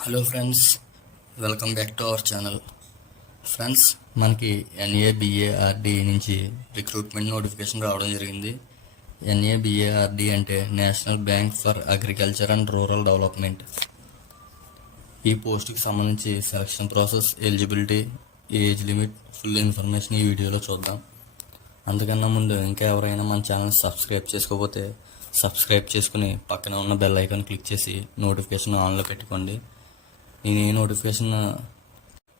Hello friends, welcome back to our channel. Friends, మనకి NABARD నుంచి recruitment notification రావడం జరిగింది. NABARD అంటే national bank for agriculture and rural development. ఈ పోస్ట్కి సంబంధించి selection process, eligibility, age limit, full information ఈ వీడియోలో చూద్దాం. అందుకన్నా ముందు ఇంకా ఎవరైనా మన ఛానల్ సబ్స్క్రైబ్ చేసుకోకపోతే సబ్స్క్రైబ్ చేసుకుని పక్కన ఉన్న బెల్ ఐకాన్ క్లిక్ చేసి నోటిఫికేషన్ ఆన్లో పెట్టుకోండి. నేను ఏ నోటిఫికేషన్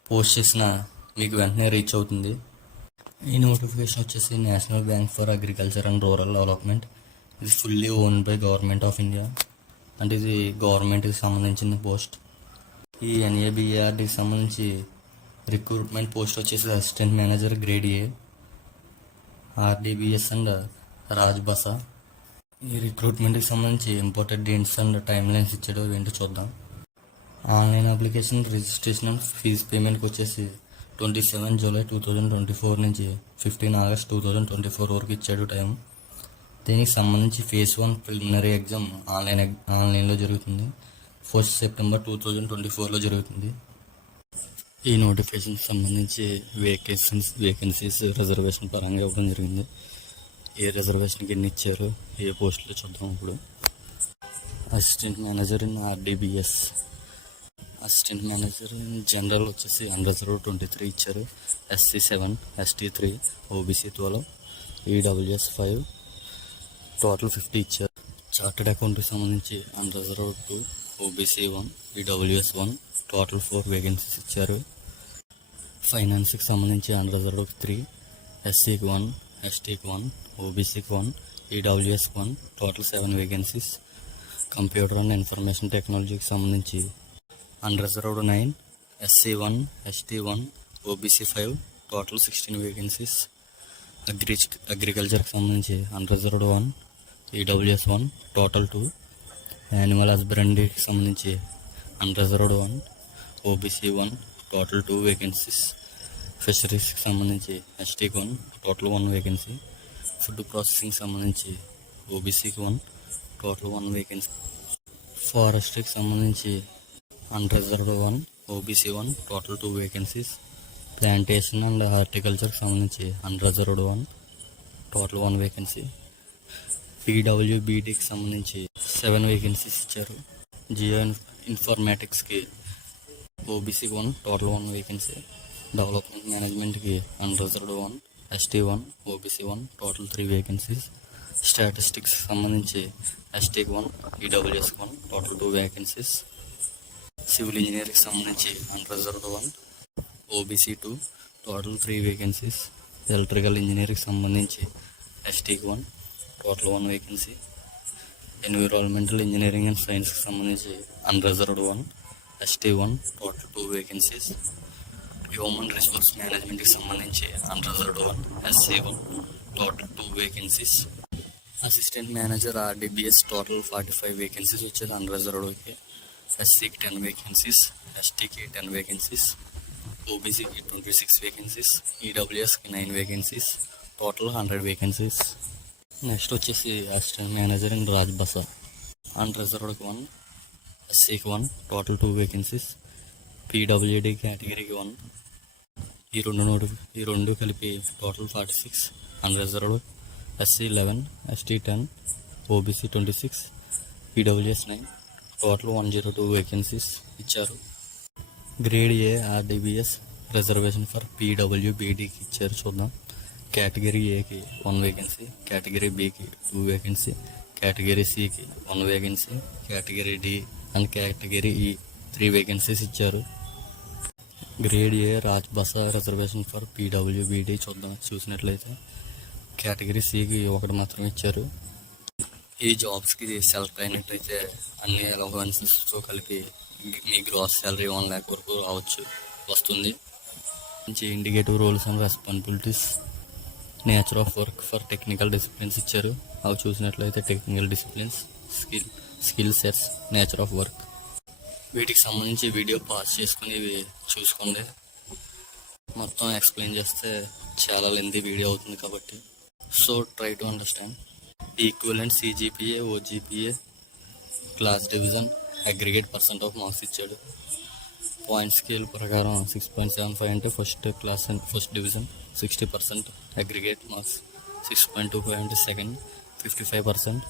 పోస్ట్ చేసినా మీకు వెంటనే రీచ్ అవుతుంది. ఈ నోటిఫికేషన్ వచ్చేసి national bank for agriculture and rural development. ఇది fully own by government of India. అంటే ఇది గవర్నమెంట్కి సంబంధించిన పోస్ట్. ఈ NABARDకి సంబంధించి రిక్రూట్మెంట్ పోస్ట్ వచ్చేసి assistant manager grade A, RDBS and Rajbhasha. ఈ రిక్రూట్మెంట్కి సంబంధించి important dates and time lines ఇచ్చాడో ఏంటో చూద్దాం. Online application, registration and fee పేమెంట్కి వచ్చేసి 27 జూలై 2024 నుంచి 15 ఆగస్ట్ 2024 వరకు ఇచ్చాడు టైం. దీనికి సంబంధించి ఫేజ్ 1 ప్రిలిమినరీ ఎగ్జామ్ ఆన్లైన్లో జరుగుతుంది. 1 సెప్టెంబర్ 2024లో జరుగుతుంది. ఈ నోటిఫికేషన్కి సంబంధించి వేకెన్సీస్ రిజర్వేషన్ పరంగా ఇవ్వడం జరిగింది. ఏ రిజర్వేషన్కి ఎన్ని ఇచ్చారు, ఏ పోస్టులో చూద్దాం. ఇప్పుడు assistant manager in RDBS. Assistant manager in general వచ్చేసి అన్రిజర్వ్డ్ 23 ఇచ్చారు. SC 7, ST 3, OBC 12, EWS 5, total 50 ఇచ్చారు. చార్టెడ్ అకౌంట్కి సంబంధించి unreserved 2, OBC 1, EWS 1, total 4 vacancies ఇచ్చారు. ఫైనాన్స్కి సంబంధించి అన్రిజర్వ్డ్ 3, SCకి 1, STకి 1, OBCకి 1, EWSకి 1, total 7 vacancies. Computer and information టెక్నాలజీకి సంబంధించి unreserved 9, SC 1, ST 1, OBC 5, total 16 vacancies. అగ్రికల్చర్కి సంబంధించి అన్రిజర్వ్డ్ 1, EWS 1, టోటల్ 2. యానిమల్ హస్బెండరీకి సంబంధించి అన్రిజర్వ్డ్ 1, OBC 1, టోటల్ 2 వేకెన్సీస్. ఫిషరీస్కి సంబంధించి STకి 1, టోటల్ 1 వేకెన్సీ. ఫుడ్ ప్రాసెసింగ్కి సంబంధించి OBCకి 1, టోటల్ 1 వేకెన్సీ. ఫారెస్ట్రీకి సంబంధించి unreserved 1, OBC 1, total 2 vacancies. Plantation and హార్టికల్చర్కి సంబంధించి అన్రిజర్వ్డ్ 1, టోటల్ 1 వేకెన్సీ. PWBDకి సంబంధించి 7 వేకెన్సీస్ ఇచ్చారు. జియో ఇన్ఫర్మేటిక్స్కి OBCకి 1, టోటల్ 1 వేకెన్సీ. డెవలప్మెంట్ మేనేజ్మెంట్కి unreserved 1, ST 1, OBC 1, total 3 vacancies. Statistics సంబంధించి STకి 1, EWSకి 1, టోటల్ 2 వేకెన్సీస్. సివిల్ ఇంజనీరింగ్కి సంబంధించి unreserved 1, OBC 2, total 3 vacancies. Electrical ఇంజనీరింగ్కి సంబంధించి STకి 1, total 1 vacancy. Environmental engineering and సైన్స్కి సంబంధించి unreserved 1, ST 1, total 2 vacancies. Human resource మేనేజ్మెంట్కి సంబంధించి unreserved 1, SC 1, total 2 vacancies. Assistant manager RDBS total 45 vacancies వచ్చేది అన్రిజర్వ్డ్కి. SCకి 10 వేకెన్సీస్, STకి 10 వేకెన్సీస్, OBCకి 26 వేకెన్సీస్, EWSకి 9 వేకెన్సీస్, టోటల్ 100 వేకెన్సీస్. నెక్స్ట్ వచ్చేసి అసిస్టెంట్ మేనేజర్ ఇన్ రాజ్బసా. అన్రిజర్వ్డ్కి 1, SCకి 1, టోటల్ 2 వేకెన్సీస్. PWD కేటగిరీకి 1. ఈ రెండు కలిపి total 46. Unreserved SC 11, ST 10, OBC 26, EWS 9, total 102 vacancies ఇచ్చారు. Grade A RDBS reservation for PWBDకి ఇచ్చారు. చూద్దాం. కేటగిరీ Aకి 1 వేకెన్సీ, కేటగిరీ Bకి 2 వేకెన్సీ, కేటగిరీ Cకి 1 vacancy, category D and category E 3 vacancies ఇచ్చారు. Grade A Rajbhasha reservation for PWBD చూసినట్లయితే కేటగిరీ Cకి 1 మాత్రమే ఇచ్చారు. ఈ జాబ్స్కి సెలెక్ట్ అయినట్లయితే అన్ని అలవెన్సెస్తో కలిపి మీ గ్రాస్ శాలరీ 1 lakh వరకు వస్తుంది. Indicative roles and responsibilities, nature of work for technical disciplines ఇచ్చారు. అవి చూసినట్లయితే technical disciplines, skill sets, nature of work. వీటికి సంబంధించి వీడియో పాస్ చేసుకుని ఇవి చూసుకోండి. మొత్తం ఎక్స్ప్లెయిన్ చేస్తే చాలా లెంతీ వీడియో అవుతుంది కాబట్టి. So try to understand. Equivalent CGPA, OGPA, class division, aggregate percent of marks ఇచ్చాడు. పాయింట్ స్కేల్ ప్రకారం 6.75 అంటే first class and first division 60%. Aggregate marks 6.25 అంటే సెకండ్ 55%.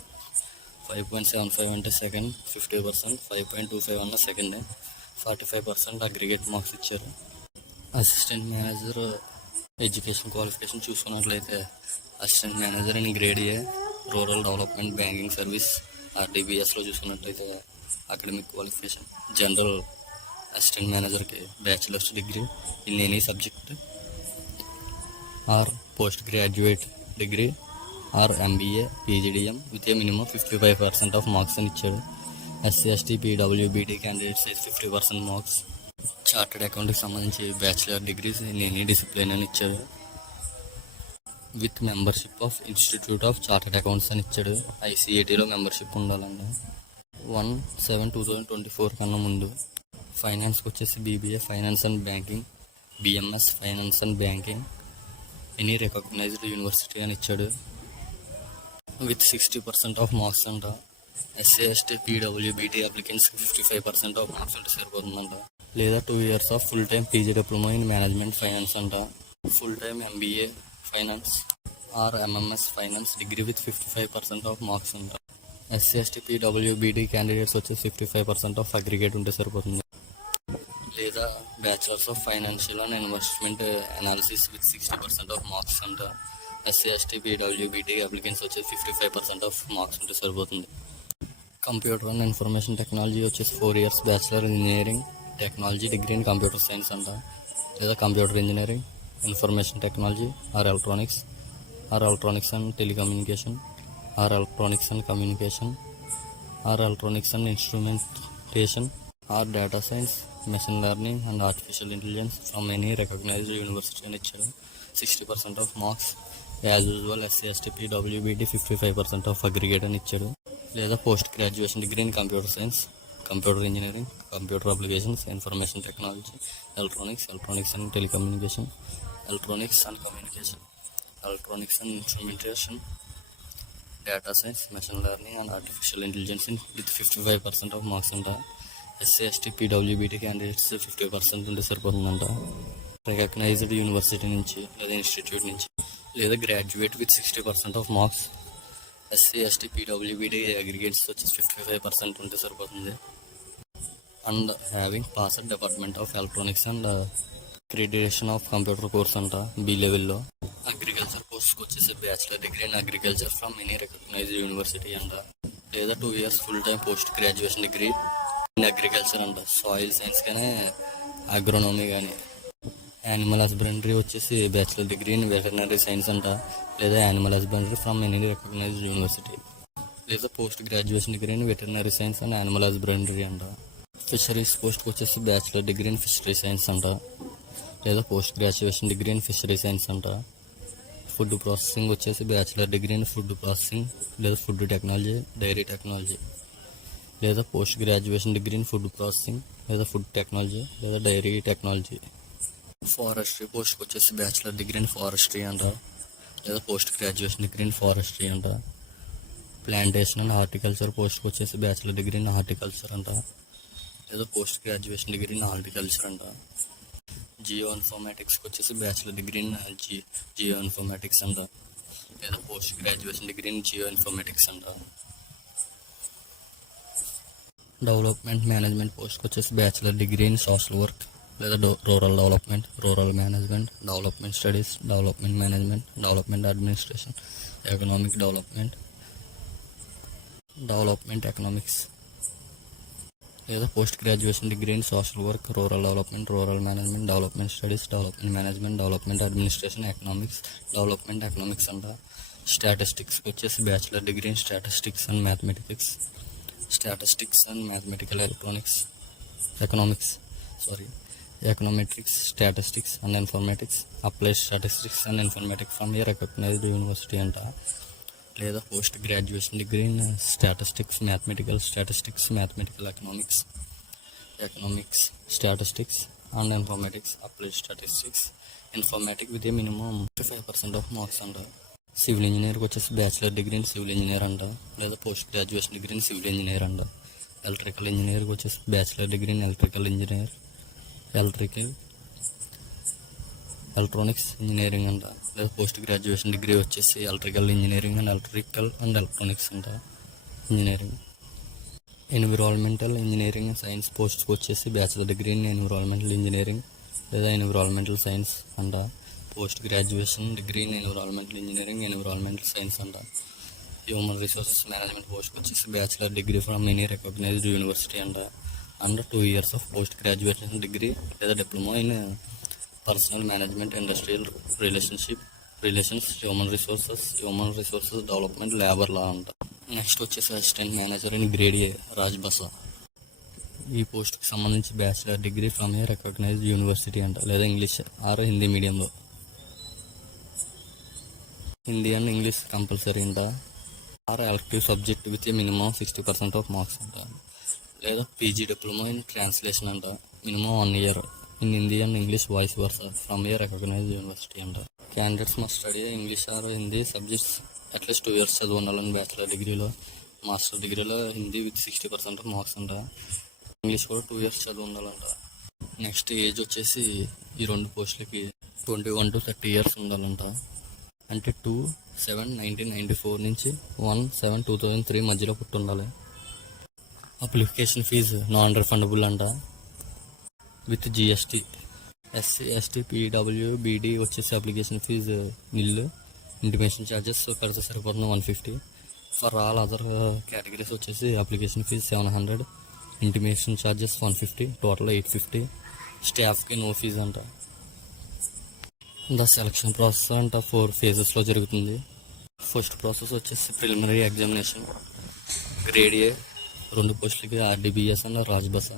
5.75 అంటే సెకండ్ 50%. 5.25 అన్న సెకండ్ 45% అగ్రిగేట్ మార్క్స్ ఇచ్చారు. అసిస్టెంట్ మేనేజర్ ఎడ్యుకేషన్ క్వాలిఫికేషన్ చూసుకున్నట్లయితే assistant manager in grade A rural development banking service ఆర్డీబీఎస్లో చూసుకున్నట్లయితే అకాడమిక్ క్వాలిఫికేషన్ జనరల్ అసిస్టెంట్ మేనేజర్కి bachelor's degree in any subject or post graduate degree or MBA PGDM with a minimum 55% of marks అని ఇచ్చాడు. SC ST PWBD candidates అయితే 50% marks. Chartered అకౌంట్కి సంబంధించి bachelor degrees in any discipline అని ఇచ్చాడు. With membership of institute of chartered accounts అని ఇచ్చాడు. ఐసీఏటీలో membership ఉండాలండి. 1/7/2024 కన్నా ముందు. ఫైనాన్స్కి వచ్చేసి BBA finance and banking, BMS finance and banking any recognised university అని ఇచ్చాడు. విత్ 60% ఆఫ్ మార్క్స్ అంట. ఎస్సీ ఎస్టీ పీడబ్ల్యూబీటీ అప్లికెంట్స్కి 55% ఆఫ్ మార్క్స్ ఉంటే సరిపోతుందంట. లేదా 2 years of full time PG diploma in management finance అంట. Full time MBA finance or MMS finance degree with 55% of marks అంట. SC ST PWBD candidates వచ్చి 55% of aggregate ఉంటే సరిపోతుంది. లేదా bachelors of financial and investment analysis with 60% of marks అంట. SC ST PWBD applicants వచ్చి 55% of marks ఉంటే సరిపోతుంది. Computer and information technology వచ్చేసి 4 years bachelor engineering technology degree in computer science అంట. లేదా computer engineering information technology or electronics and telecommunication or electronics and communication or electronics and instrumentation or data science machine learning and artificial intelligence from any recognised university అని ఇచ్చారు. 60% of marks. As usual SC ST పీడబ్ల్యూబీడీ 55% of aggregate అని ఇచ్చాడు. లేదా post graduation degree in computer science, computer engineering, computer applications, information technology, electronics and telecommunication, electronics and instrumentation, data science, machine learning and artificial intelligence with 55% of marks అంట. SC ST PWBT candidates 50% ఉంటే సరిపోతుందంట. Recognised university నుంచి లేదా institute నుంచి. లేదా graduate with 60% of marks. SC ST పీడబ్ల్యూబీడీ aggregates వచ్చి 55% ఉంటే సరిపోతుంది. And having passed department of electronics and accreditation of computer course అంట బి లెవెల్లో. అగ్రికల్చర్ కోర్స్కి వచ్చేసి bachelor degree in agriculture from any recognised university అంట. లేదా 2 years full time post graduation degree in agriculture అంట. సాయిల్ సైన్స్ కానీ agronomy కానీ. Animal husbandry వచ్చేసి bachelor degree in veterinary science అంట. లేదా animal husbandry from any recognised university. లేదా post graduation degree in veterinary science and animal husbandry అంట. Fisheries పోస్ట్కి వచ్చేసి bachelor degree in fishery science అంట. లేదా post graduation degree in fishery science అంట. Food processing వచ్చేసి bachelor degree in food processing లేదా food technology, dairy technology. లేదా post graduation degree in food processing లేదా ఫుడ్ టెక్నాలజీ లేదా డైరీ టెక్నాలజీ. ఫారెస్ట్రీ పోస్ట్కి వచ్చేసి బ్యాచిలర్ డిగ్రీ ఇన్ ఫారెస్ట్రీ అంట. లేదా post graduation degree in forestry అంట. ప్లాంటేషన్ అండ్ హార్టికల్చర్ పోస్ట్కి వచ్చేసి బ్యాచిలర్ డిగ్రీ ఇన్ హార్టికల్చర్ అంట. లేదా post graduation degree in horticulture అంట. జియో ఇన్ఫర్మేటిక్స్కి వచ్చేసి bachelor degree in geo informatics అంట. లేదా post graduation degree in geo informatics అంట. డెవలప్మెంట్ మేనేజ్మెంట్ పోస్ట్కి వచ్చేసి bachelor degree in social work లేదా rural development, rural management, development studies, development management, development administration, economic development, development economics. లేదా post graduation degree in social work, rural development, rural management, development studies, development management, development administration, economics, development economics అంట. స్టాటిస్టిక్స్కి వచ్చేసి bachelor degree in statistics and mathematics, statistics and mathematical econometrics, statistics and informatics, applied statistics and informatics from a recognised university అంట. లేదా post graduation degree in statistics, mathematical economics, statistics and informatics, applied statistics, informatic with a minimum 55% of marks అంట. Civil ఇంజనీర్కి వచ్చేసి bachelor degree in civil engineer అంట. లేదా post graduation degree in civil engineer అంట. Electrical engineering వచ్చేసి bachelor degree in electrical engineer, electronics engineering అంట. లేదా post graduation degree వచ్చేసి ఎలక్ట్రికల్ ఇంజనీరింగ్ అండ్ ఎలక్ట్రానిక్స్ అంట engineering. Environmental engineering and science పోస్ట్కి వచ్చేసి bachelor degree in environmental engineering లేదా environmental science అంట. Post graduation degree in environmental science అంట. Human resources management పోస్ట్కి వచ్చేసి bachelor degree from any recognised university అంట. And 2 years of post graduation degree లేదా diploma in personnel management, industrial relations, human resources development, labour law అంట. Next వచ్చేసి assistant manager in grade A Rajbhasha. ఈ పోస్ట్కి సంబంధించి bachelor degree from a recognised university అంట. లేదా English or Hindi మీడియంలో, Hindi and English compulsory అంట. Or elective subject with minimum 60% of marks అంట. లేదా పీజీ డిప్లొమా ఇన్ ట్రాన్స్లేషన్ అంట, minimum 1 year in Hindi and English vice versa from a recognised university అంట. Candidates must study English or Hindi subjects at least 2 years చదువు ఉండాలని bachelor డిగ్రీలో. Master డిగ్రీలో Hindi with 60% of marks అంట. English కూడా 2 years చదువు ఉండాలంట. నెక్స్ట్ ఏజ్ వచ్చేసి ఈ 2 పోస్టులకి 21 to 30 years ఉండాలంట. అంటే 2/7/1994 నుంచి 1/7/2003 మధ్యలో పుట్టి ఉండాలి. అప్లికేషన్ ఫీజు నాన్ రిఫండబుల్ అంట with GST. SC, ST, PWBD వచ్చేసి application fee nil. Intimation charges కడితే సరిపోతుంది 150. ఫర్ ఆల్ అదర్ కేటగిరీస్ వచ్చేసి application fee 700, intimation charges 150, total 850. స్టాఫ్కి నో ఫీజు అంట. ద సెలక్షన్ ప్రాసెస్ అంట 4 phases జరుగుతుంది. ఫస్ట్ ప్రాసెస్ వచ్చేసి ప్రిలిమినరీ ఎగ్జామినేషన్ గ్రేడ్ ఏ 2 పోస్టులకి RDBS and Rajbhasha.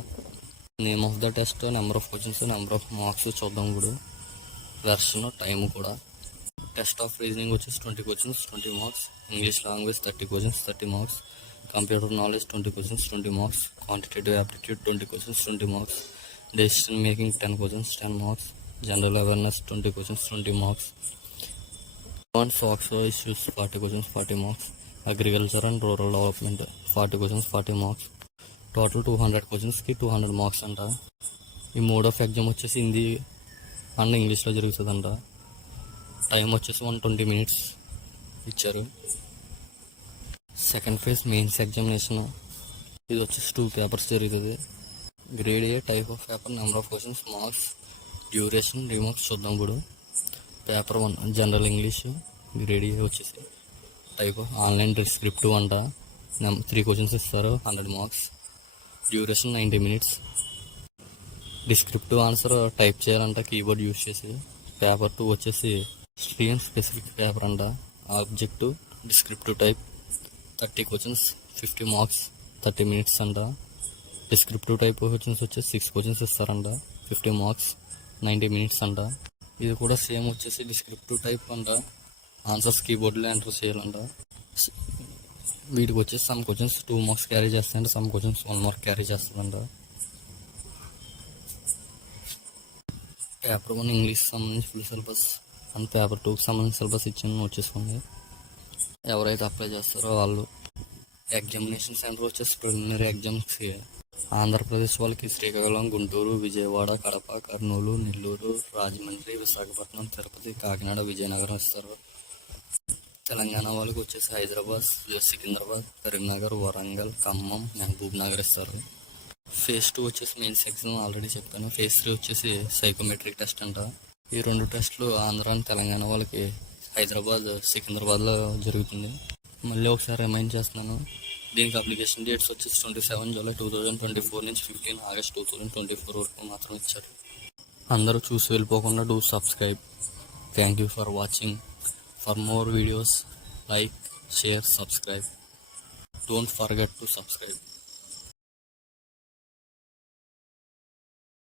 Name of the test, number of questions, number of marks చూద్దాం ఇప్పుడు. Version, time కూడా. Test of reasoning వచ్చేసి 20 questions 20 marks, English language 30 questions 30 marks, computer knowledge 20 questions 20 marks, quantitative aptitude 20 questions 20 marks, decision making 10 questions 10 marks, general awareness 20 questions 20 marks, సాక్సో issues 40 questions 40 marks, agriculture and rural development 40 questions 40 marks. Total 200 questionsకి 200 marks అంట. ఈ mode of exam వచ్చేసి Hindi and ఇంగ్లీష్లో జరుగుతుందంట. Time వచ్చేసి 120 minutes ఇచ్చారు. Second phase mains examination. ఇది వచ్చేసి 2 papers జరుగుతుంది. Grade A type of paper, number of questions, marks, duration, remarks చూద్దాం ఇప్పుడు. Paper 1 general English grade A వచ్చేసి టైప్ ఆఫ్ ఆన్లైన్ డిస్క్రిప్టివ్ అంట. 3 questions ఇస్తారు, 100 marks, duration 90 minutes. Descriptive answer type చేయాలంట keyboard use చేసి. పేపర్ 2 వచ్చేసి stream specific paper అంట. Objective descriptive type 30 questions 50 marks 30 minutes అంట. డిస్క్రిప్టివ్ టైప్ క్వశ్చన్స్ వచ్చేసి 6 questions ఇస్తారంట, 50 marks 90 minutes అంట. ఇది కూడా సేమ్ వచ్చేసి డిస్క్రిప్టివ్ టైప్ అంట. ఆన్సర్స్ కీబోర్డ్లో ఎంటర్ చేయాలంట. వీటికి వచ్చేసి సమ్ క్వశ్చన్స్ 2 marks క్యారీ చేస్తాయంట, సమ్ క్వశ్చన్స్ 1 mark క్యారీ చేస్తుందంట. పేపర్ 1 ఇంగ్లీష్ సంబంధించి ఫుల్ సిలబస్ అండ్ పేపర్ 2కి సంబంధించి సిలబస్ ఇచ్చింది వచ్చేసుకోండి. ఎవరైతే అప్లై చేస్తారో వాళ్ళు. ఎగ్జామినేషన్ సెంటర్ వచ్చేసి ప్రిలిమినరీ ఎగ్జామ్స్కి ఆంధ్రప్రదేశ్ వాళ్ళకి శ్రీకాకుళం, గుంటూరు, విజయవాడ, కడప, కర్నూలు, నెల్లూరు, రాజమండ్రి, విశాఖపట్నం, తిరుపతి, కాకినాడ, విజయనగరం ఇస్తారు. తెలంగాణ వాళ్ళకి వచ్చేసి హైదరాబాద్, సికింద్రాబాద్, కరీంనగర్, వరంగల్, ఖమ్మం, మహబూబ్ నగర్ ఇస్తారు. ఫేజ్ 2 వచ్చేసి మెయిన్స్ ఎగ్జామ్ ఆల్రెడీ చెప్పాను. ఫేజ్ 3 వచ్చేసి సైకోమెట్రిక్ టెస్ట్ అంట. ఈ 2 టెస్టులు ఆంధ్ర అండ్ తెలంగాణ వాళ్ళకి హైదరాబాద్, సికింద్రాబాద్లో జరుగుతుంది. మళ్ళీ ఒకసారి రిమైండ్ చేస్తున్నాను. దీనికి అప్లికేషన్ డేట్స్ వచ్చేసి 27 July 2024 నుంచి 15 August 2024 వరకు మాత్రం ఇచ్చారు. అందరూ చూసి వెళ్ళిపోకుండా do subscribe. Thank you for watching. For more videos like, share, subscribe. Don't forget to subscribe.